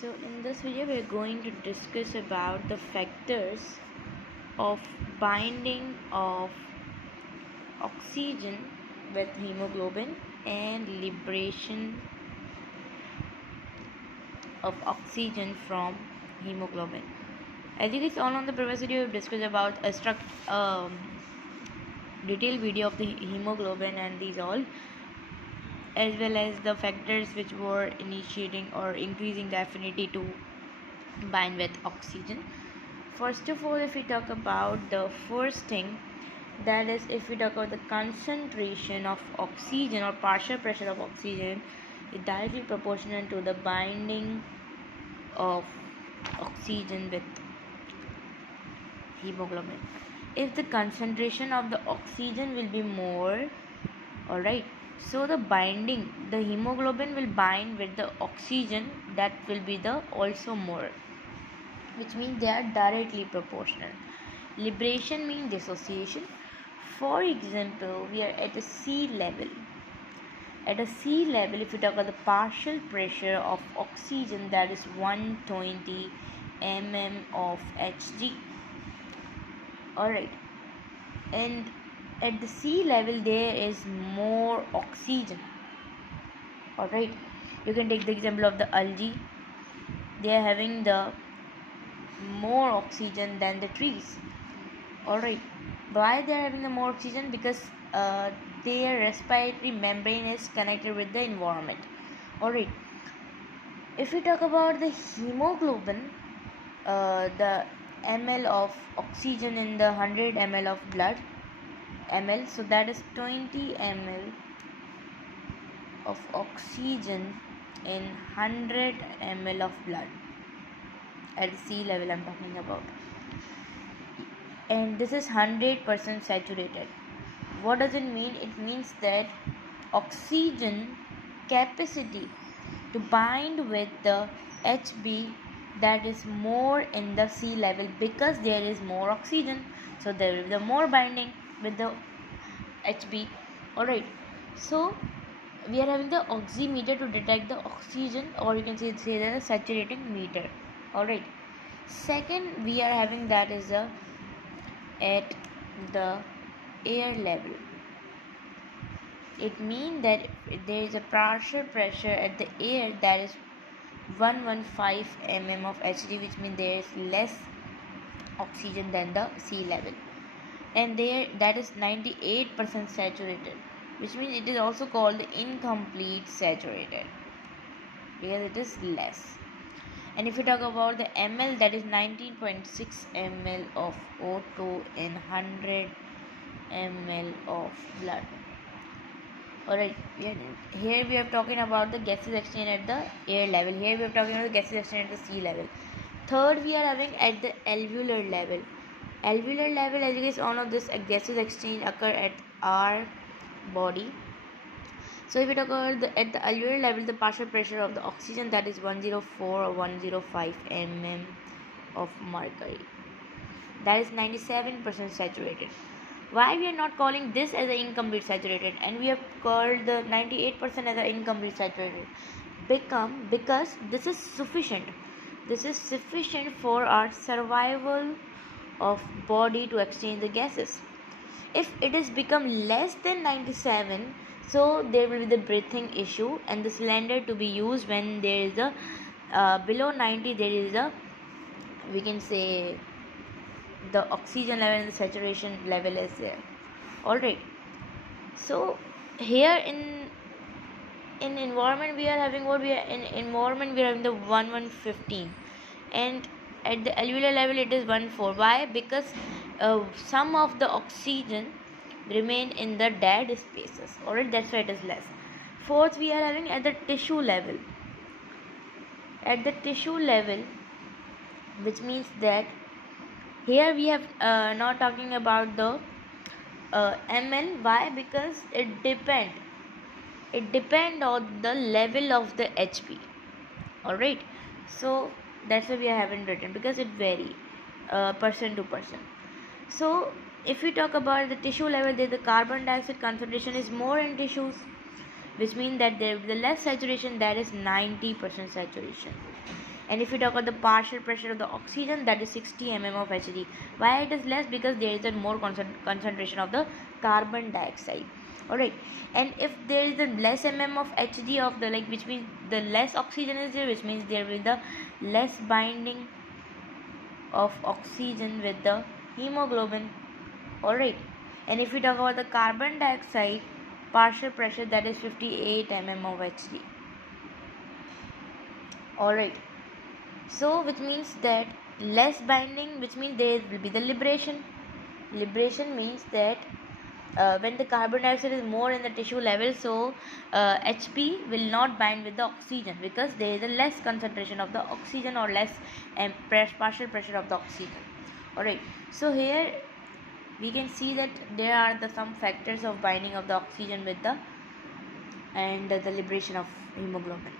So in this video we are going to discuss about the factors of binding of oxygen with hemoglobin and liberation of oxygen from hemoglobin. As you guys all on the previous video we've discussed about a detailed video of the hemoglobin and these all, as well as the factors which were initiating or increasing the affinity to bind with oxygen. First of all, if we talk about the first thing, that is if we talk about the concentration of oxygen or partial pressure of oxygen, is directly proportional to the binding of oxygen with hemoglobin. If the concentration of the oxygen will be more, alright, so the hemoglobin will bind with the oxygen, that will be the also more, which means they are directly proportional. Liberation means dissociation. For example, we are at a sea level. At a sea level, if you talk about the partial pressure of oxygen, that is 120 mm of Hg. Alright, and at the sea level there is more oxygen. Alright, you can take the example of the algae. They are having the more oxygen than the trees. Alright, why they are having the more oxygen? Because their respiratory membrane is connected with the environment. Alright, if we talk about the hemoglobin, the ml of oxygen in the 100 ml of blood, so that is 20 ml of oxygen in 100 ml of blood at sea level I'm talking about, and this is 100% saturated. What does it mean? It means that oxygen capacity to bind with the Hb, that is more in the sea level, because there is more oxygen, so there will be the more binding with the Hb. Alright, so we are having the oximeter to detect the oxygen, or you can say the saturating meter. Alright, second we are having that is at the air level. It means that there is a partial pressure at the air, that is 115 mm of Hg, which means there is less oxygen than the sea level, and there that is 98% saturated, which means it is also called the incomplete saturated because it is less. And if you talk about the ml, that is 19.6 ml of O2 in 100 ml of blood. Alright, here we are talking about the gases exchange at the air level. Here we are talking about the gases exchange at the sea level. Third, we are having at the alveolar level. Alveolar level, as you guys all know, this gases exchange occur at our body. So if we talk about at the alveolar level, the partial pressure of the oxygen, that is 104 or 105 mm of mercury. That is 97% saturated. Why we are not calling this as an incomplete saturated and we have called the 98% as an incomplete saturated? Because this is sufficient. This is sufficient for our survival of body to exchange the gases. If it has become less than 97, so there will be the breathing issue, and the cylinder to be used when there is a below 90, there is a, we can say, the oxygen level and the saturation level is there. Alright, so here in environment we are having what we are in environment we are having the 1115, and at the alveolar level it is 14. Why? Because some of the oxygen remain in the dead spaces. Alright, that's why it is less. Fourth, we are having at the tissue level. At the tissue level, which means that here we have not talking about the ml. Why? Because it depend on the level of the Hb. Alright, so that's why we haven't written, because it vary person to person. So if we talk about the tissue level, there the carbon dioxide concentration is more in tissues, which means that there the less saturation, that is 90% saturation. And if we talk about the partial pressure of the oxygen, that is 60 mm of Hg. Why it is less? Because there is a more concentration of the carbon dioxide. Alright, and if there is a less mm of Hg of the, like, which means the less oxygen is there, which means there will be the less binding of oxygen with the hemoglobin. Alright, and if we talk about the carbon dioxide partial pressure, that is 58 mm of Hg. Alright, so which means that less binding, which means there will be the liberation. Liberation means that when the carbon dioxide is more in the tissue level, so Hp will not bind with the oxygen because there is a less concentration of the oxygen or less partial pressure of the oxygen. Alright, so here we can see that there are some factors of binding of the oxygen with the and the liberation of hemoglobin.